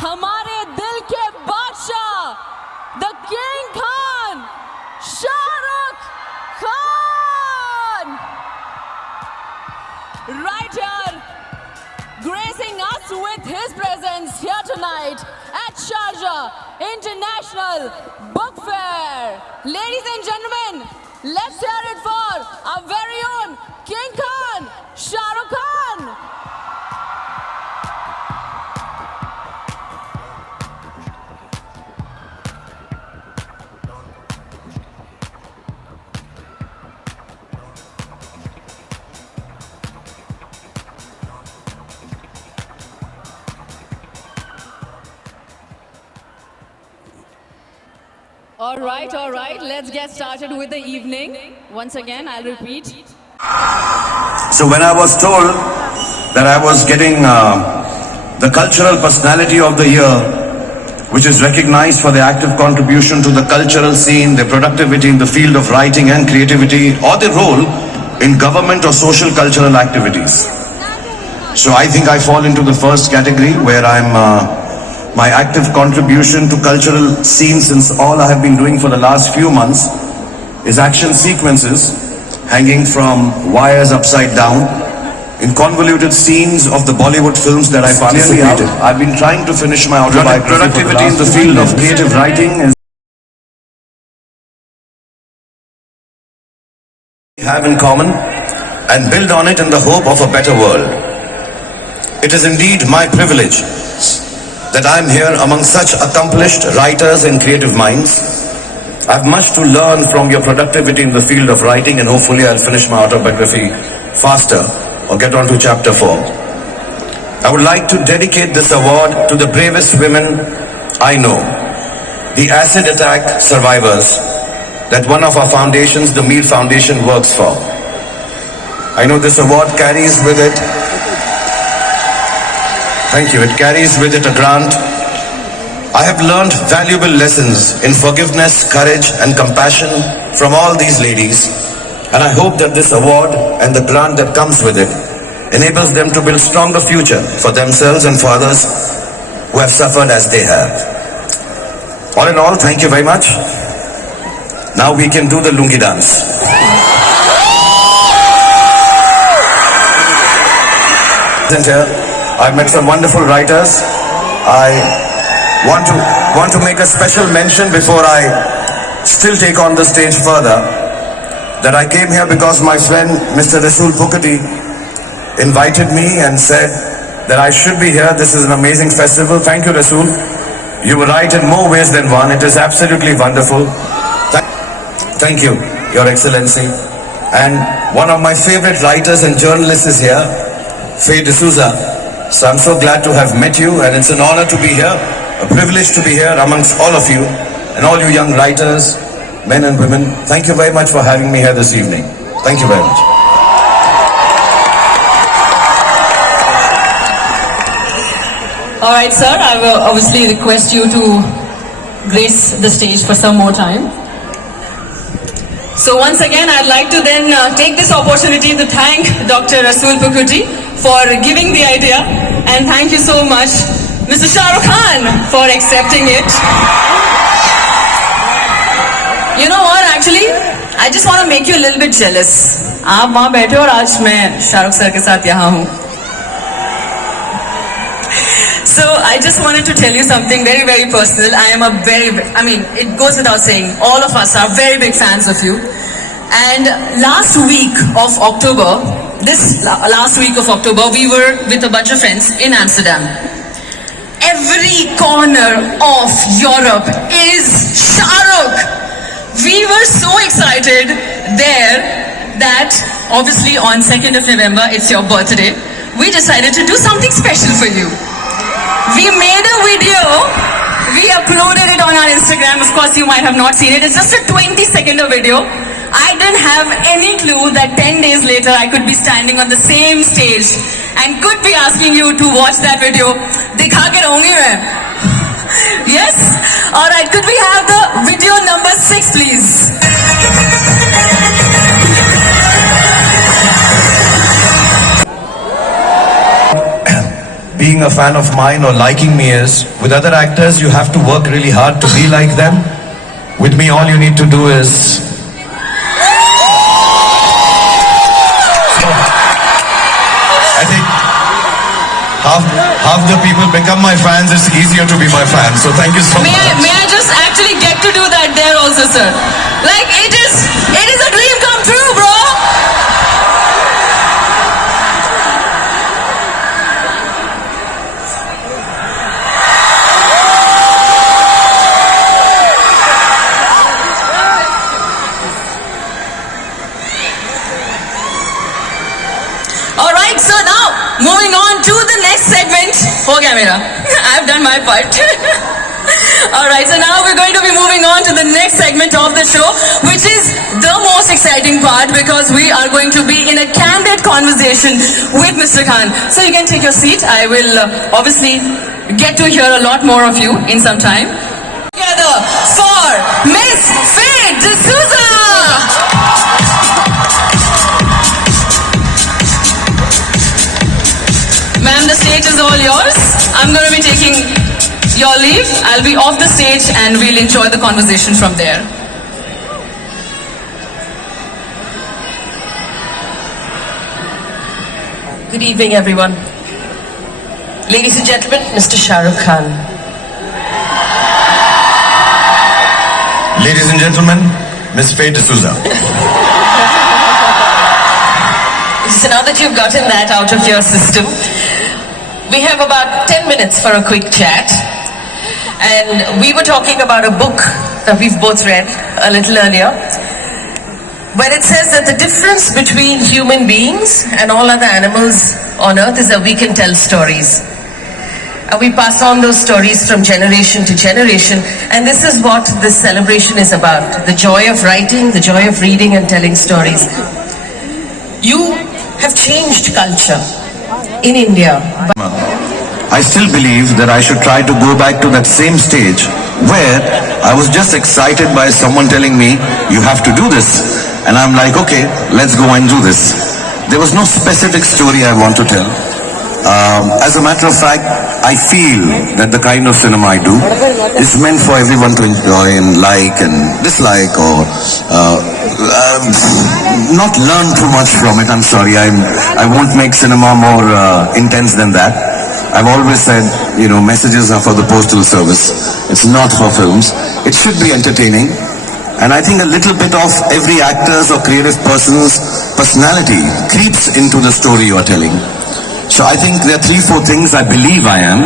हमारे दिल के बादशाह, the King Khan, Shah Rukh Khan, right here, gracing us with his presence here tonight at Sharjah International Book Fair. Ladies and gentlemen, let's hear it for our very own King Khan, Shah Rukh Khan. All right, let's get started with the evening. Once again, I'll repeat. So when I was told that I was getting the Cultural Personality of the Year, which is recognized for their active contribution to the cultural scene, their productivity in the field of writing and creativity, or their role in government or social cultural activities. So I think I fall into the first category, where my active contribution to cultural scene, since all I have been doing for the last few months is action sequences hanging from wires upside down in convoluted scenes of the Bollywood films that I participated. I've been trying to finish my autobiography. Productivity in the field of creative writing have in common and build on it in the hope of a better world. It is indeed my privilege that I am here among such accomplished writers and creative minds. I have much to learn from your productivity in the field of writing, and hopefully I'll finish my autobiography faster or get on to chapter 4. I would like to dedicate this award to the bravest women I know, the acid attack survivors that one of our foundations, the Meal Foundation, works for. I know this award carries with it It carries with it a grant. I have learned valuable lessons in forgiveness, courage, and compassion from all these ladies, and I hope that this award and the grant that comes with it enables them to build stronger future for themselves and for others who have suffered as they have. All in all, thank you very much. Now we can do the lungi dance. I've met some wonderful writers. I want to make a special mention before I still take on the stage further, that I came here because my friend Mr. Rasool Pukati invited me and said that I should be here. This is an amazing festival. Thank you, Rasool. You were right in more ways than one. It is absolutely wonderful. Thank you, Your Excellency. And one of my favorite writers and journalists is here, Faye D'Souza. So I'm so glad to have met you, and it's an honor to be here, a privilege to be here amongst all of you and all you young writers, men and women. Thank you very much for having me here this evening. Thank you very much. All right, sir, I will obviously request you to grace the stage for some more time. So once again, I'd like to then take this opportunity to thank Dr. Rasool Pukati for giving the idea, and thank you so much, Mr. Shah Rukh Khan, for accepting it. You know what, actually, I just want to make you a little bit jealous. आप वहाँ बैठे हो और आज मैं Shahrukh sir के साथ यहाँ हूँ. So I just wanted to tell you something very, very personal. It goes without saying, all of us are very big fans of you. And last week of October, we were with a bunch of friends in Amsterdam. Every corner of Europe is Shah Rukh. We were so excited there that obviously on 2nd of November, it's your birthday, we decided to do something special for you. We made a video, we uploaded it on our Instagram. Of course, you might have not seen it. It's just a 20-second video. I didn't have any clue that 10 days later I could be standing on the same stage and could be asking you to watch that video. Dikha ke rahungi main. Yes? Alright, could we have the video number 6, please? being a fan of mine or liking me is, with other actors, you have to work really hard to be like them. With me, all you need to do is... I think half the people become my fans. It's easier to be my fan. So thank you so much. May I just actually get to do that there also, sir? Like, it is a dream come true, bro. All right, so now moving on to the next segment. Ho gaya mera. I've done my part. All right, so now we're going to be moving on to the next segment of the show, which is the most exciting part because we are going to be in a candid conversation with Mr. Khan. So you can take your seat. I will obviously get to hear a lot more of you in some time. Together for Miss Faye D'Souza. Ma'am, the stage is all yours. I'm going to be taking your leave. I'll be off the stage and we'll enjoy the conversation from there. Good evening, everyone. Ladies and gentlemen, Mr. Shah Rukh Khan. Ladies and gentlemen, Miss Faye D'Souza. So now that you've gotten that out of your system, we have about 10 minutes for a quick chat. And we were talking about a book that we've both read a little earlier, where it says that the difference between human beings and all other animals on earth is that we can tell stories. And we pass on those stories from generation to generation. And this is what this celebration is about. The joy of writing, the joy of reading and telling stories. You have changed culture in India. I still believe that I should try to go back to that same stage where I was just excited by someone telling me, you have to do this. And I'm like, okay, let's go and do this. There was no specific story I want to tell. As a matter of fact, I feel that the kind of cinema I do is meant for everyone to enjoy and like and dislike or not learn too much from it. I'm sorry, I won't make cinema more intense than that. I've always said, you know, messages are for the postal service. It's not for films. It should be entertaining. And I think a little bit of every actor's or creative person's personality creeps into the story you are telling. So I think there are 3-4 things I believe I am.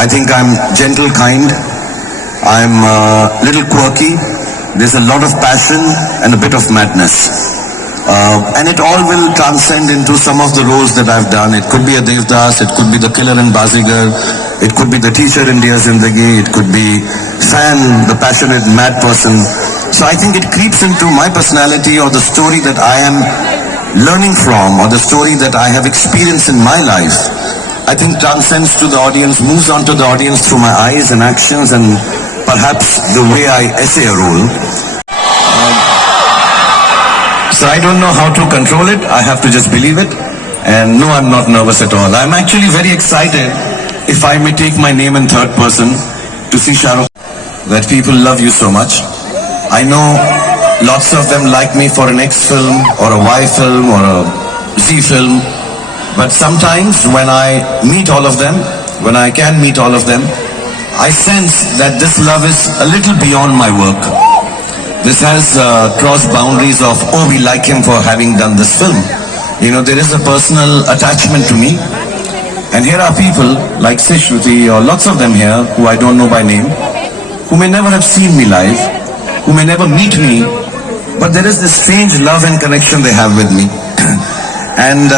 I think I'm gentle, kind. I'm a little quirky. There's a lot of passion and a bit of madness. And it all will transcend into some of the roles that I've done. It could be a Devdas, it could be the killer in Bazigar, it could be the teacher in Dear Zindagi, it could be fan, the passionate mad person. So I think it creeps into my personality or the story that I am learning from or the story that I have experienced in my life. I think transcends to the audience, moves on to the audience through my eyes and actions and perhaps the way I essay a role. So I don't know how to control it. I have to just believe it. And no, I'm not nervous at all. I'm actually very excited, if I may take my name in third person, to see Shah Rukh, that people love you so much. I know lots of them like me for an X film or a Y film or a Z film. But sometimes when I meet all of them, when I can meet all of them, I sense that this love is a little beyond my work. This has crossed boundaries of, oh, we like him for having done this film. You know, there is a personal attachment to me. And here are people like Sishruti or lots of them here who I don't know by name, who may never have seen me live, who may never meet me, but there is this strange love and connection they have with me. And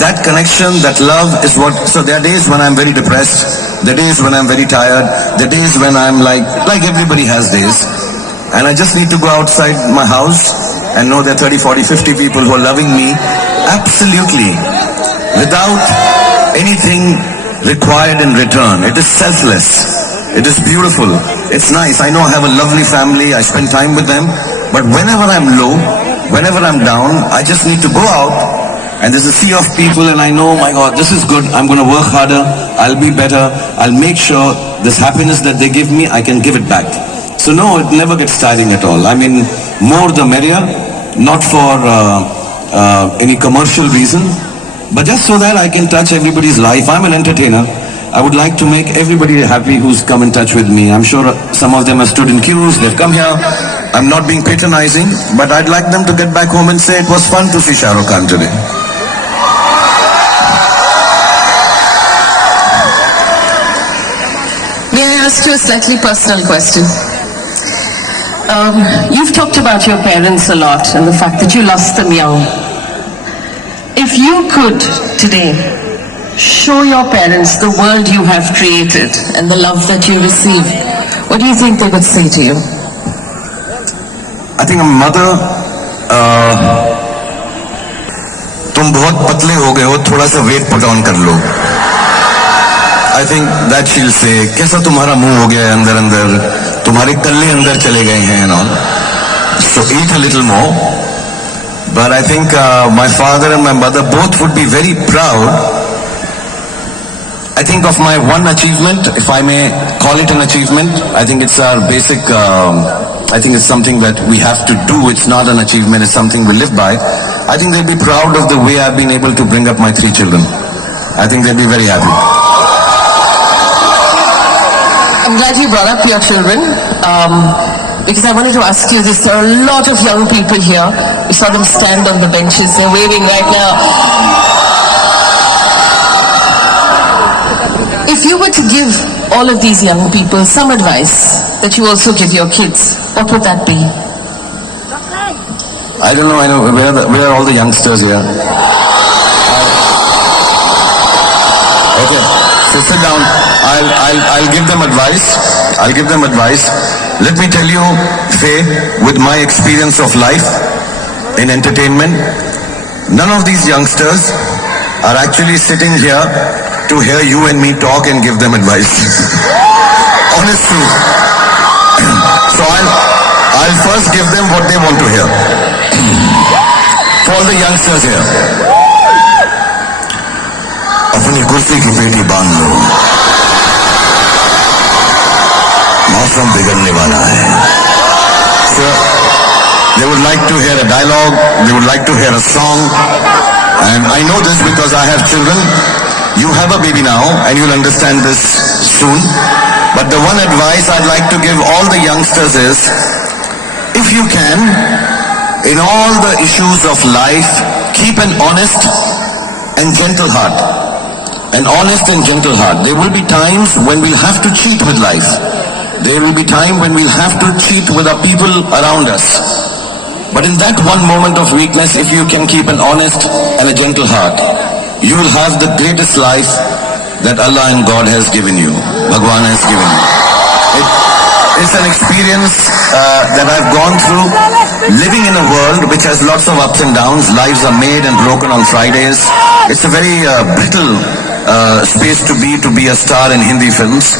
that connection, that love is what, so there are days when I'm very depressed, there are days when I'm very tired, there are days when I'm like everybody has days. And I just need to go outside my house and know there are 30, 40, 50 people who are loving me absolutely without anything required in return. It is selfless. It is beautiful. It's nice. I know I have a lovely family. I spend time with them. But whenever I'm low, whenever I'm down, I just need to go out and there's a sea of people, and I know, my God, this is good. I'm going to work harder. I'll be better. I'll make sure this happiness that they give me, I can give it back. So no, it never gets tiring at all. I mean, more the merrier, not for any commercial reason, but just so that I can touch everybody's life. I'm an entertainer. I would like to make everybody happy who's come in touch with me. I'm sure some of them have stood in queues, they've come here. I'm not being patronizing, but I'd like them to get back home and say it was fun to see Shah Rukh Khan today. May I ask you a slightly personal question? You've talked about your parents a lot and the fact that you lost them young. If you could today show your parents the world you have created and the love that you receive, what do you think they would say to you? I think a mother, तुम बहुत पतले हो गए हो, थोड़ा सा weight put on कर लो. I think that she'll say, कैसा तुम्हारा मुंह हो गया है अंदर अंदर, तुम्हारे कल्ले अंदर चले गए हैं and all. So eat a little more. But I think my father and my mother both would be very proud. I think of my one achievement, if I may call it an achievement, I think it's our basic, I think it's something that we have to do. It's not an achievement, it's something we live by. I think they'll be proud of the way I've been able to bring up my 3 children. I think they'll be very happy. I'm glad you brought up your children, because I wanted to ask you this. There are a lot of young people here. We saw them stand on the benches. They're waving right now. If you were to give all of these young people some advice that you also give your kids, what would that be? I don't know, where are all the youngsters here? Okay, so sit down. I'll give them advice. I'll give them advice. Let me tell you, Faye, with my experience of life in entertainment, none of these youngsters are actually sitting here to hear you and me talk and give them advice. Honest truth. So I'll first give them what they want to hear. For all the youngsters here. अपनी कुर्सी की पेटी बांध लो, मौसम बिगड़ने वाला है. So they would like to hear a dialogue, they would like to hear a song, and I know this because I have children. You have a baby now and you'll understand this soon. But the one advice I'd like to give all the youngsters is, if you can, in all the issues of life, keep an honest and gentle heart. An honest and gentle heart. There will be times when we'll have to cheat with life. There will be time when we'll have to cheat with our people around us. But in that one moment of weakness, if you can keep an honest and a gentle heart, you will have the greatest life that Allah and God has given you, Bhagwan has given you. It's an experience that I've gone through, living in a world which has lots of ups and downs. Lives are made and broken on Fridays. It's a very brittle space to be a star in Hindi films.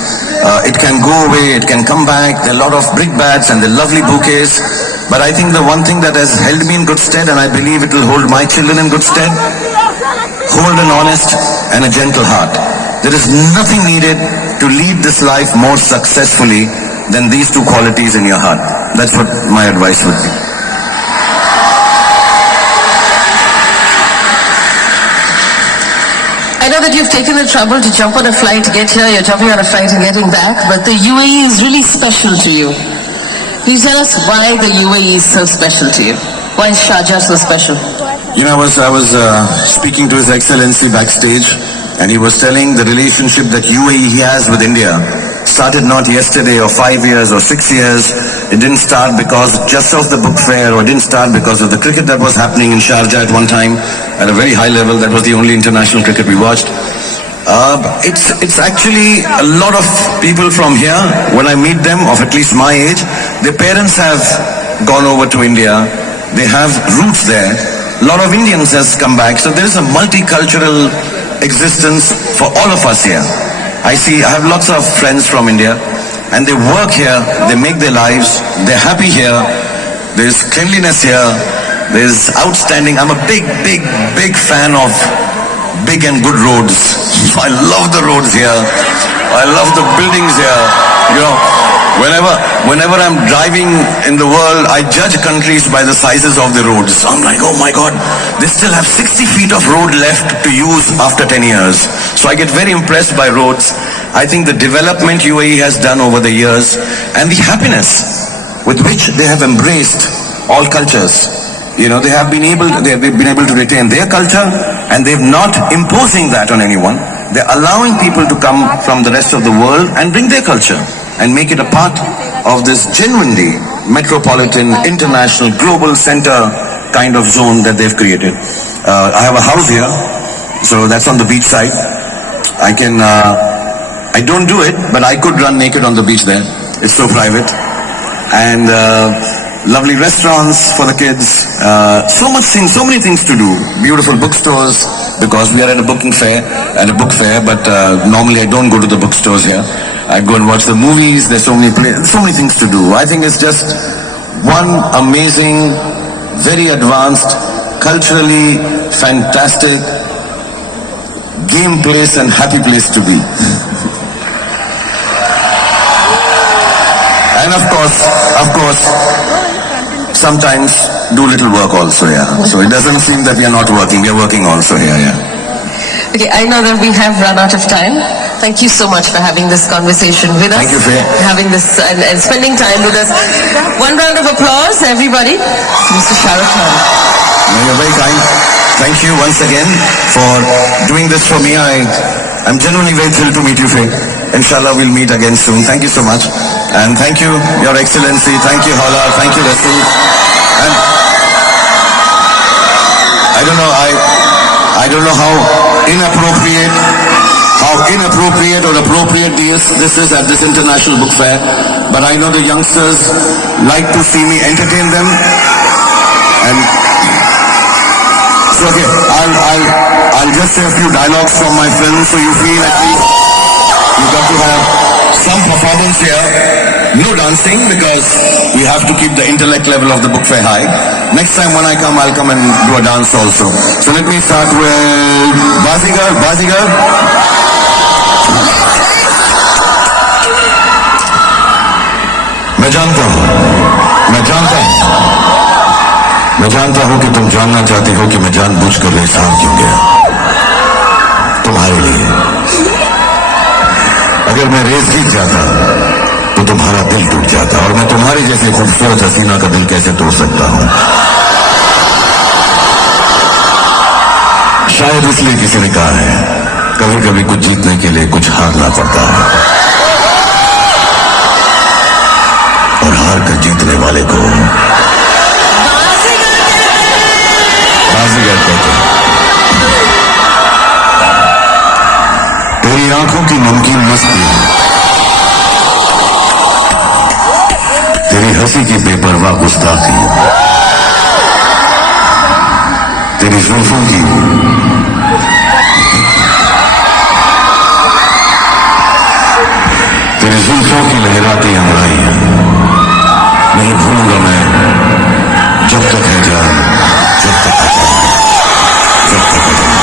It can go away, it can come back. There are a lot of brickbats and the lovely bouquets. But I think the one thing that has held me in good stead, and I believe it will hold my children in good stead, hold an honest and a gentle heart. There is nothing needed to lead this life more successfully than these 2 qualities in your heart. That's what my advice would be. I know that you've taken the trouble to jump on a flight to get here. You're jumping on a flight and getting back, but the UAE is really special to you. Can you tell us why the UAE is so special to you? Why is Sharjah so special? You know, I was speaking to His Excellency backstage, and he was telling the relationship that UAE has with India started not yesterday or 5 years or 6 years. It didn't start because just of the book fair, or didn't start because of the cricket that was happening in Sharjah at one time at a very high level. That was the only international cricket we watched. It's actually a lot of people from here, when I meet them of at least my age, their parents have gone over to India. They have roots there. A lot of Indians has come back. So there is a multicultural existence for all of us here. I have lots of friends from India, and they work here, they make their lives, they're happy here, there's cleanliness here, There's outstanding. I'm a big fan of big and good roads. I love the roads here. I love the buildings here. You know, whenever I'm driving in the world, I judge countries by the sizes of the roads. I'm like, oh my God, they still have 60 feet of road left to use after 10 years. So I get very impressed by roads. I think the development UAE has done over the years and the happiness with which they have embraced all cultures. You know, they have been able to retain their culture, and they're not imposing that on anyone. They're allowing people to come from the rest of the world and bring their culture and make it a part of this genuinely metropolitan, international, global center kind of zone that they've created. I have a house here, so that's on the beach side. I don't do it, but I could run naked on the beach there. It's so private. And lovely restaurants for the kids, so many things to do. Beautiful bookstores, because we are at a book fair, but normally I don't go to the bookstores here. I go and watch the movies. There's so many things to do. I think it's just one amazing, very advanced, culturally fantastic game place and happy place to be. And of course, sometimes do little work also, yeah. So it doesn't seem that we are not working. We are working also here, yeah. Okay, I know that we have run out of time. Thank you so much for having this conversation with us. Thank you, Faye. Having this and spending time with us. One round of applause, everybody. Mr. Shah Rukh Khan. No, you're very kind. Thank you once again for doing this for me. I'm genuinely very thrilled to meet you, Faye. Inshallah, we'll meet again soon. Thank you so much. And thank you, Your Excellency. Thank you, Hala. Thank you, Rasul. And I don't know how inappropriate or appropriate this is at this international book fair, but I know the youngsters like to see me entertain them. And so, okay, I'll just say a few dialogues from my film, so you feel at least you got to have some performance here. No dancing, because we have to keep the intellect level of the book fair high. Next time when I'll come and do a dance also. So let me start with Bazigar. मैं जानता हूं कि तुम जानना चाहती हो कि मैं जानबूझकर रेसार क्यों गया तुम्हारे लिए। अगर मैं रेस जीत जाता तो तुम्हारा दिल टूट जाता, और मैं तुम्हारे जैसे खूबसूरत हसीना का दिल कैसे तोड़ सकता हूं। शायद इसलिए किसी ने कहा है, कभी कभी कुछ जीतने के लिए कुछ हारना पड़ता है, और हार कर जीतने वाले को बाजीगर कहते हैं। तेरी आंखों की नमकीन मस्ती, तेरी हंसी की बेपरवाह गुस्ताखी, तेरी जुल्फों की लहराती अंगड़ाइयां नहीं भूलूंगा मैं, जब तक है जान, जब तक है जान, जब तक है जान।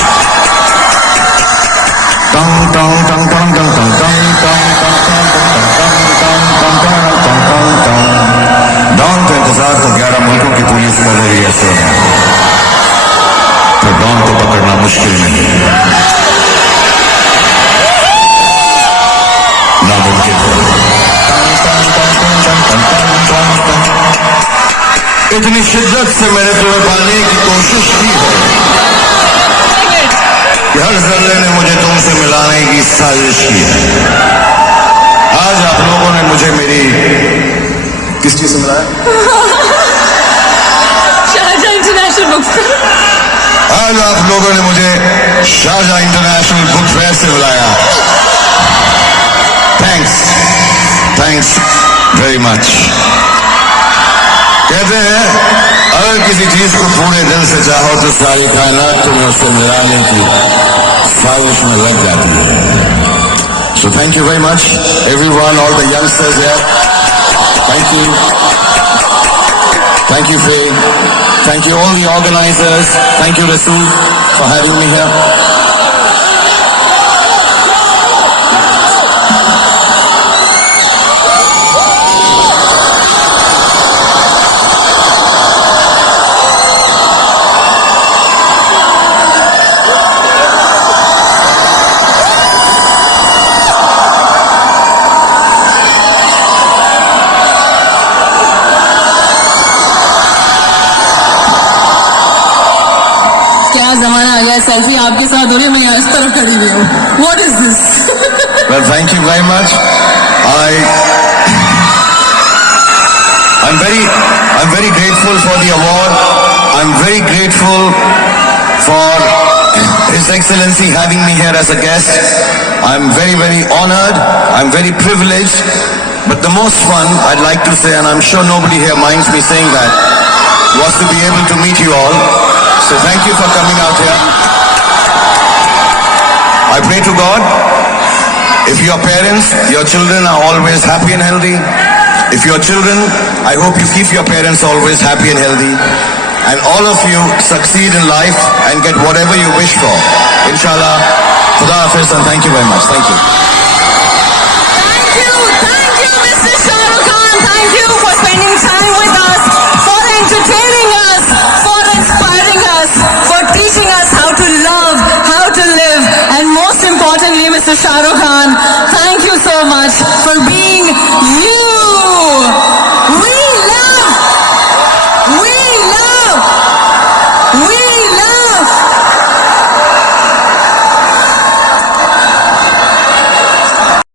टंग टंग टंग टंग टंग टंग डॉन का इंतजार तो 11 मुल्कों की पुलिस कर रही है, तो डॉन को पकड़ना मुश्किल नहीं है, नामुमकिन है। इतनी शिद्दत से मैंने तुम्हें पाने की कोशिश की है कि हर जर्रे ने मुझे तुमसे मिलाने की साजिश की है। आज आप लोगों ने मुझे मेरी किस चीज से मिलाया? Sharjah international book fair. आज आप लोगों ने मुझे शारजाह इंटरनेशनल बुक फेयर से मिलाया। Thanks very much. कहते हैं अगर किसी चीज को पूरे दिल से चाहो तो सारी कायनात तुम्हें उससे मिलाने की ख्वाहिश में लग जाती है। So thank you very much everyone, all the youngsters here, thank you. Thank you, Faye. Thank you all the organizers. Thank you, Rasool, for having me here. क्या जमाना आ गया सेल्फी आपके साथ हो रही है मैं इस तरफ खड़ी हुई हूँ what is this Well, thank you very much. I'm very grateful for the award. I'm very grateful for His Excellency having me here as a guest. I'm very, very honored. I'm very privileged. But the most fun, I'd like to say, and I'm sure nobody here minds me saying that, was to be able to meet you all. So thank you for coming out here. I pray to God, if your parents, your children are always happy and healthy. If your children, I hope you keep your parents always happy and healthy. And all of you succeed in life and get whatever you wish for. Inshallah. Khuda Hafiz, and thank you very much. Thank you.